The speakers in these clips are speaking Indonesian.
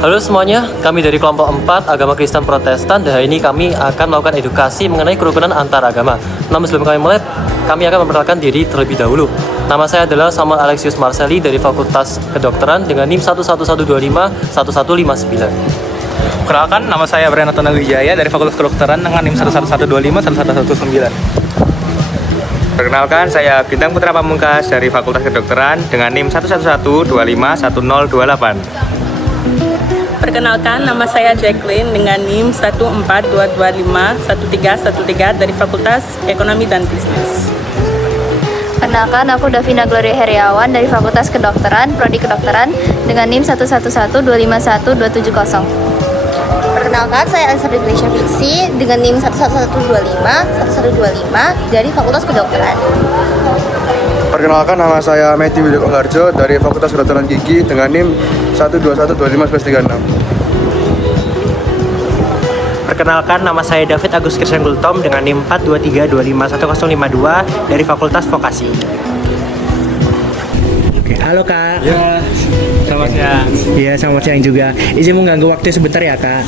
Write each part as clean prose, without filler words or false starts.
Halo semuanya, kami dari kelompok 4 Agama Kristen Protestan dan hari ini kami akan melakukan edukasi mengenai kerukunan antar agama. Namun sebelum kami mulai, kami akan memperkenalkan diri terlebih dahulu. Nama saya adalah Samuel Alexius Marcelli dari Fakultas Kedokteran dengan NIM 11125-1159. Perkenalkan, nama saya Brian Wijaya dari Fakultas Kedokteran dengan NIM 11125-1119. Perkenalkan, saya Bintang Putra Pamungkas dari Fakultas Kedokteran dengan NIM 11125-1028. Perkenalkan, nama saya Jacqueline dengan NIM 14225-1313 dari Fakultas Ekonomi dan Bisnis. Perkenalkan, aku Davina Gloria Heriawan dari Fakultas Kedokteran, Prodi Kedokteran dengan NIM 111251270. Perkenalkan, saya Ansari Grisha Fiksi dengan NIM 11125-1125 dari Fakultas Kedokteran. Perkenalkan, nama saya Matthew Widoko Harjo dari Fakultas Kedokteran Gigi dengan NIM 12125-36. Perkenalkan, nama saya David Agus Christian Gultom dengan NIM 423251052 dari Fakultas Vokasi. Halo Kak. Ya, selamat siang. Iya, selamat siang juga. Izin mengganggu waktu sebentar ya Kak.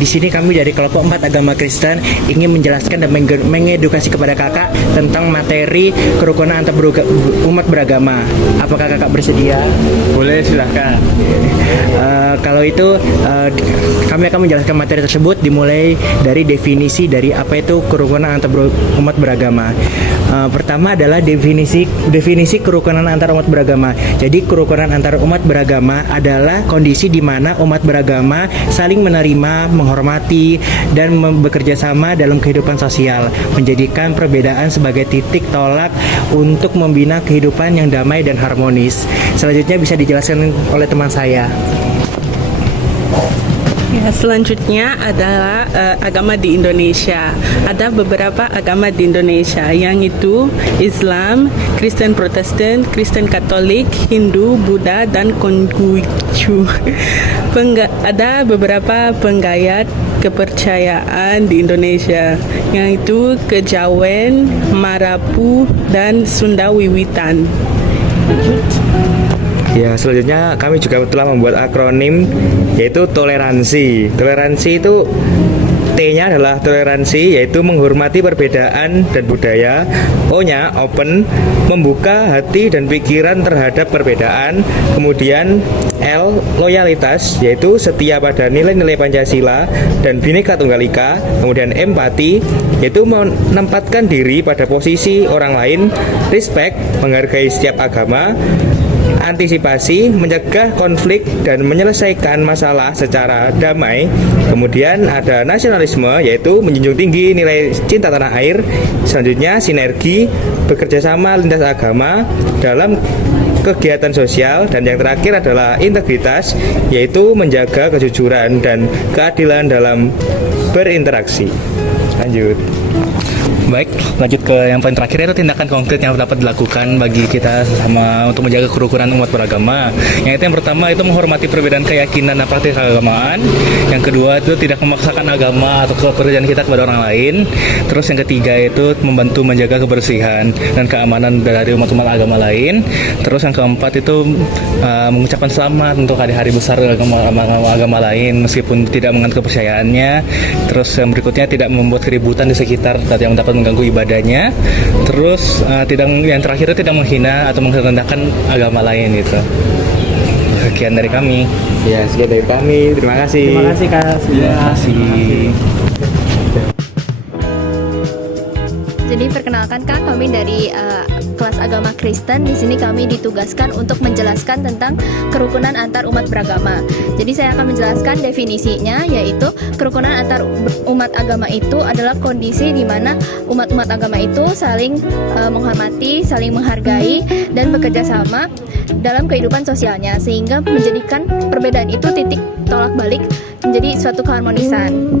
Di sini kami dari kelompok 4 Agama Kristen ingin menjelaskan dan mengedukasi kepada Kakak tentang materi kerukunan antar umat beragama. Apakah Kakak bersedia? Boleh, silahkan. Kalau itu kami akan menjelaskan materi tersebut dimulai dari definisi dari apa itu kerukunan antar umat beragama. Pertama adalah definisi kerukunan antar umat beragama. Jadi kerukunan antar umat beragama adalah kondisi di mana umat beragama saling menerima, menghormati, dan bekerja sama dalam kehidupan sosial, menjadikan perbedaan sebagai titik tolak untuk membina kehidupan yang damai dan harmonis. Selanjutnya bisa dijelaskan oleh teman saya. Ya, selanjutnya adalah agama di Indonesia. Ada beberapa agama di Indonesia, yang itu Islam, Kristen Protestan, Kristen Katolik, Hindu, Buddha, dan Konghucu. Ada beberapa penggayat kepercayaan di Indonesia, yaitu Kejawen, Marapu, dan Sunda Wiwitan. Ya, selanjutnya kami juga telah membuat akronim yaitu toleransi. Toleransi itu T-nya adalah toleransi, yaitu menghormati perbedaan dan budaya. O-nya open, membuka hati dan pikiran terhadap perbedaan. Kemudian L, loyalitas, yaitu setia pada nilai-nilai Pancasila dan Bhinneka Tunggal Ika. Kemudian empati, yaitu menempatkan diri pada posisi orang lain. Respect, menghargai setiap agama. Antisipasi, mencegah konflik dan menyelesaikan masalah secara damai. Kemudian ada nasionalisme, yaitu menjunjung tinggi nilai cinta tanah air. Selanjutnya sinergi, bekerjasama lintas agama dalam kegiatan sosial. Dan yang terakhir adalah integritas, yaitu menjaga kejujuran dan keadilan dalam berinteraksi. Lanjut. Baik, lanjut ke yang paling terakhir, itu tindakan konkret yang dapat dilakukan bagi kita sama untuk menjaga kerukunan umat beragama. Yang pertama itu menghormati perbedaan keyakinan dan praktik keagamaan. Yang kedua itu tidak memaksakan agama atau kepercayaan kita kepada orang lain. Terus yang ketiga itu membantu menjaga kebersihan dan keamanan dari umat-umat agama lain. Terus yang keempat itu mengucapkan selamat untuk hari-hari besar agama lain meskipun tidak menganut kepercayaannya. Terus yang berikutnya tidak membuat keributan di sekitar yang dapat mengganggu ibadahnya. Terus yang terakhir itu tidak menghina atau merendahkan agama lain gitu. Sekian dari kami. Ya, sekian dari kami. Terima kasih. Terima kasih Kak. Terima kasih. Jadi perkenalkan Kak, kami dari kelas agama Kristen. Di sini kami ditugaskan untuk menjelaskan tentang kerukunan antar umat beragama. Jadi saya akan menjelaskan definisinya, yaitu kerukunan antar umat agama itu adalah kondisi di mana umat-umat agama itu saling menghormati, saling menghargai, dan bekerja sama dalam kehidupan sosialnya, sehingga menjadikan perbedaan itu titik tolak balik menjadi suatu keharmonisan.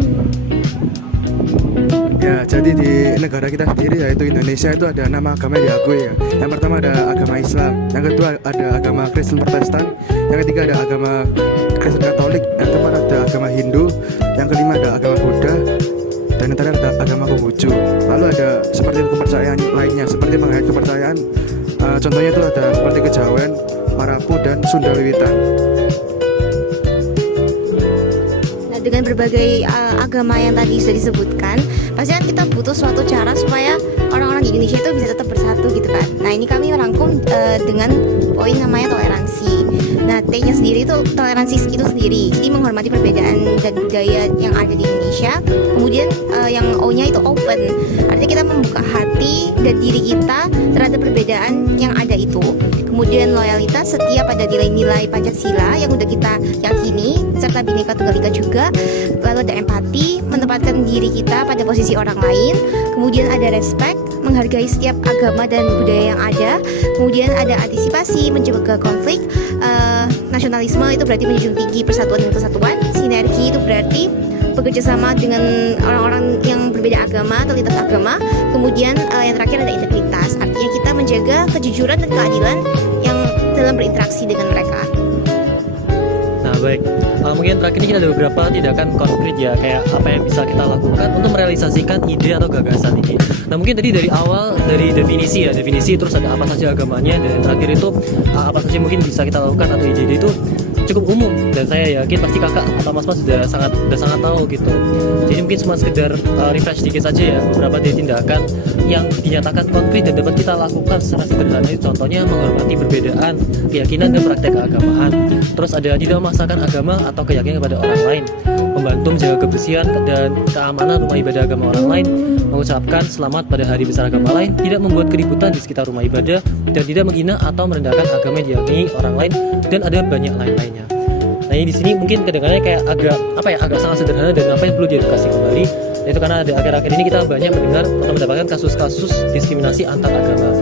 Ya, jadi di negara kita sendiri yaitu Indonesia itu ada 6 agama yang diakui ya. Yang pertama ada agama Islam, yang kedua ada agama Kristen Protestan, yang ketiga ada agama Kristen Katolik, yang keempat ada agama Hindu, yang kelima ada agama Buddha, dan yang terakhir ada agama Konghucu. Lalu ada seperti kepercayaan lainnya, seperti mengenai kepercayaan, contohnya itu ada seperti Kejawen, Marapu, dan Sunda Wiwitan. dengan berbagai agama yang tadi sudah disebutkan, pasti kan kita butuh suatu cara supaya orang-orang di Indonesia itu bisa tetap bersatu gitu kan. Nah ini kami merangkum dengan poin namanya toleransi. Nah T-nya sendiri itu toleransi itu sendiri, jadi menghormati perbedaan dan budaya yang ada di Indonesia. Kemudian yang O-nya itu open, artinya kita membuka hati dan diri kita terhadap perbedaan yang ada itu. Kemudian loyalitas, setia pada nilai-nilai Pancasila yang udah kita yakini, serta Bhinneka Tunggal Ika juga. Lalu ada empati, menempatkan diri kita pada posisi orang lain. Kemudian ada respect, menghargai setiap agama dan budaya yang ada. Kemudian ada antisipasi, mencegah konflik. Nasionalisme itu berarti menjunjung tinggi persatuan dan kesatuan. Sinergi itu berarti bekerja sama dengan orang-orang yang berbeda agama atau lintas agama. Kemudian yang terakhir ada integritas, artinya kita menjaga kejujuran dan keadilan yang dalam berinteraksi dengan mereka. Nah baik, mungkin terakhir ini kita ada beberapa tindakan konkret ya, kayak apa yang bisa kita lakukan untuk merealisasikan ide atau gagasan ini. Nah mungkin tadi dari awal, dari definisi ya, definisi terus ada apa saja agamanya, dan yang terakhir itu apa saja mungkin bisa kita lakukan atau ide-ide itu cukup umum, dan saya yakin pasti kakak atau mas-mas sudah sangat tahu gitu. Jadi mungkin cuma sekedar refresh dikit saja ya, beberapa dari tindakan yang dinyatakan konkret dan dapat kita lakukan secara sederhana. Contohnya menghormati perbedaan keyakinan dan praktek keagamaan. Terus ada tidak memaksakan agama atau keyakinan kepada orang lain, membantu menjaga kebersihan dan keamanan rumah ibadah agama orang lain, mengucapkan selamat pada hari besar agama lain, tidak membuat keributan di sekitar rumah ibadah, dan tidak menghina atau merendahkan agama yang diyakini orang lain, dan ada banyak lain-lainnya. Nah ini di sini mungkin kedengarannya kayak agak sangat sederhana dan apa yang perlu diedukasi kembali, yaitu karena ada akhir-akhir ini kita banyak mendengar atau mendapatkan kasus-kasus diskriminasi antar agama.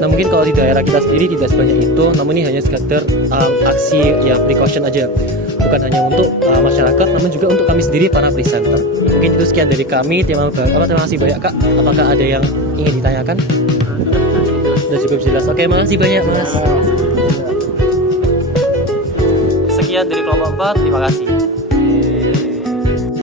Nah mungkin kalau di daerah kita sendiri tidak sebanyak itu, namun ini hanya sekedar aksi ya precaution aja, bukan hanya untuk masyarakat, namun juga untuk kami sendiri para presenter. Mungkin itu sekian dari kami. Terima kasih banyak kak. Apakah ada yang ingin ditanyakan? Sudah cukup jelas. Oke, makasih banyak mas. Sekian dari kelompok 4. Terima kasih.